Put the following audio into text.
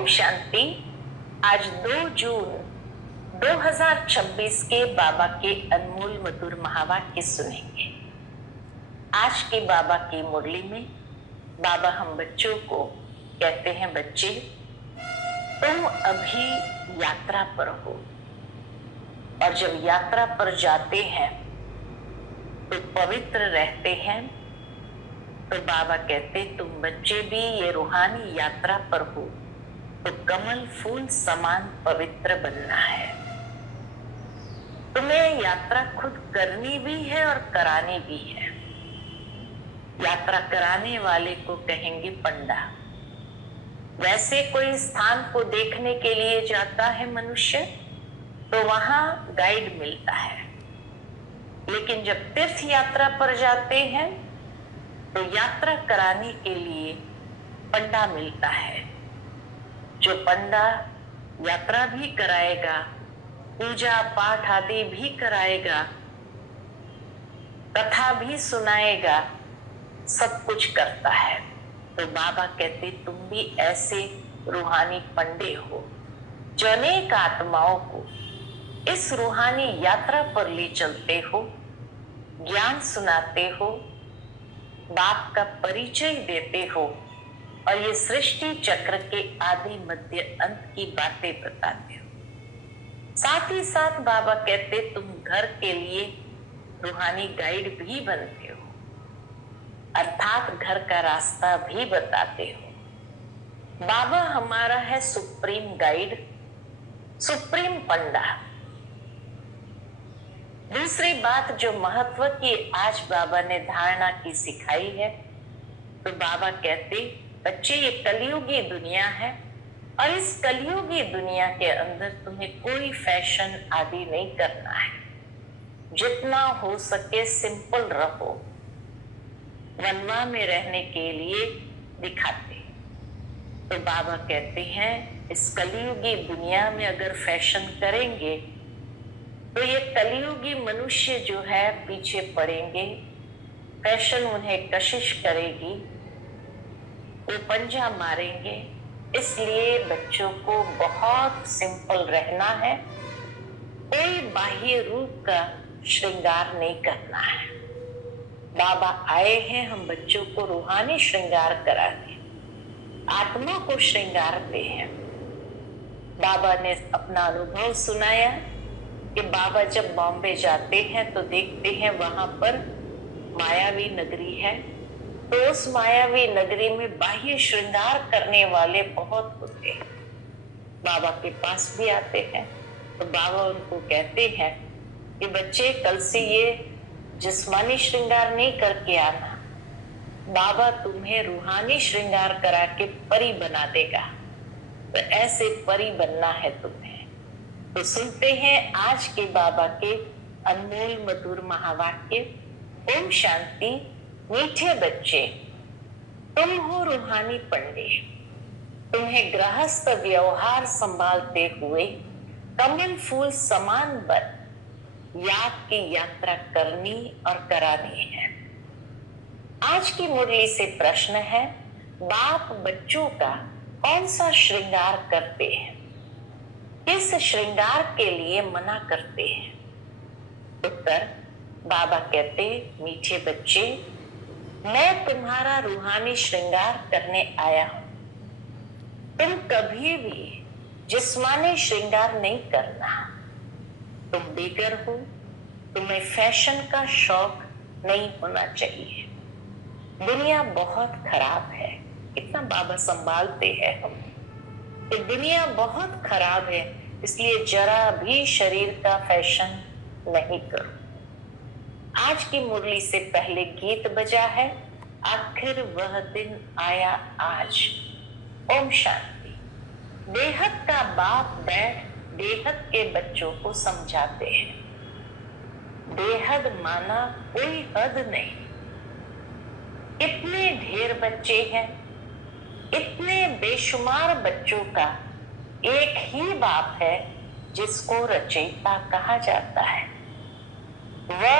ओम शांति। आज 2 जून 2026 के बाबा के अनमोल मधुर महावाक्य सुनेंगे। आज के बाबा की मुरली में बाबा हम बच्चों को कहते हैं, बच्चे तुम अभी यात्रा पर हो, और जब यात्रा पर जाते हैं तो पवित्र रहते हैं। तो बाबा कहते तुम बच्चे भी ये रूहानी यात्रा पर हो तो कमल फूल समान पवित्र बनना है। तुम्हें यात्रा खुद करनी भी है और करानी भी है। यात्रा कराने वाले को कहेंगे पंडा। वैसे कोई स्थान को देखने के लिए जाता है मनुष्य तो वहां गाइड मिलता है, लेकिन जब तीर्थ यात्रा पर जाते हैं तो यात्रा कराने के लिए पंडा मिलता है। जो पंडा यात्रा भी कराएगा, पूजा पाठ आदि भी कराएगा, कथा भी सुनाएगा, सब कुछ करता है। तो बाबा कहते तुम भी ऐसे रूहानी पंडे हो जो अनेक आत्माओं को इस रूहानी यात्रा पर ले चलते हो, ज्ञान सुनाते हो, बाप का परिचय देते हो और ये सृष्टि चक्र के आदि मध्य अंत की बातें बताते हो। साथ ही साथ बाबा कहते तुम घर के लिए रूहानी गाइड भी बनते हो, अर्थात घर का रास्ता भी बताते हो। बाबा हमारा है सुप्रीम गाइड, सुप्रीम पंडा। दूसरी बात जो महत्व की आज बाबा ने धारणा की सिखाई है, तो बाबा कहते बच्चे ये कलयुगी दुनिया है और इस कलयुगी दुनिया के अंदर तुम्हें कोई फैशन आदि नहीं करना है। जितना हो सके सिंपल रहो। वनवा में रहने के लिए दिखाते। तो बाबा कहते हैं इस कलयुगी दुनिया में अगर फैशन करेंगे तो ये कलयुगी मनुष्य जो है पीछे पड़ेंगे, फैशन उन्हें कशिश करेगी, वो पंजा मारेंगे। इसलिए बच्चों को बहुत सिंपल रहना है, कोई बाह्य रूप का श्रृंगार नहीं करना है। बाबा आए हैं हम बच्चों को रूहानी श्रृंगार कराने, आत्मा को श्रृंगारते हैं। बाबा ने अपना अनुभव सुनाया कि बाबा जब बॉम्बे जाते हैं तो देखते हैं वहां पर मायावी नगरी है, तो उस मायावी नगरी में बाह्य श्रृंगार करने वाले बहुत होते हैं। बाबा के पास भी आते हैं तो बाबा उनको कहते हैं कि बच्चे कल से ये जिस्मानी श्रृंगार नहीं करके आना, बाबा तुम्हें रूहानी श्रृंगार करा के परी बना देगा। तो ऐसे परी बनना है तुम्हें। तो सुनते हैं आज के बाबा के अनमोल मधुर महावाक्य। ओम शांति। मीठे बच्चे, तुम हो रूहानी पंडे। तुम्हें गृहस्थ व्यवहार संभालते हुए कमल फूल समान बन याद की यात्रा करनी और करानी है। आज की मुरली से प्रश्न है, बाप बच्चों का कौन सा श्रृंगार करते हैं, किस श्रृंगार के लिए मना करते हैं? उत्तर, बाबा कहते मीठे बच्चे, मैं तुम्हारा रूहानी श्रृंगार करने आया हूं। तुम कभी भी जिस्मानी श्रृंगार नहीं करना। तुम बेगर हो, तुम्हें फैशन का शौक नहीं होना चाहिए। दुनिया बहुत खराब है, इतना बाबा संभालते हैं हम। तो दुनिया बहुत खराब है, इसलिए जरा भी शरीर का फैशन नहीं करो। आज की मुरली से पहले गीत बजा है, आखिर वह दिन आया आज। ओम शांति। बेहद का बाप बैठ बेहद के बच्चों को समझाते हैं। बेहद माना कोई हद नहीं। इतने ढेर बच्चे हैं, इतने बेशुमार बच्चों का एक ही बाप है जिसको रचयिता कहा जाता है। वह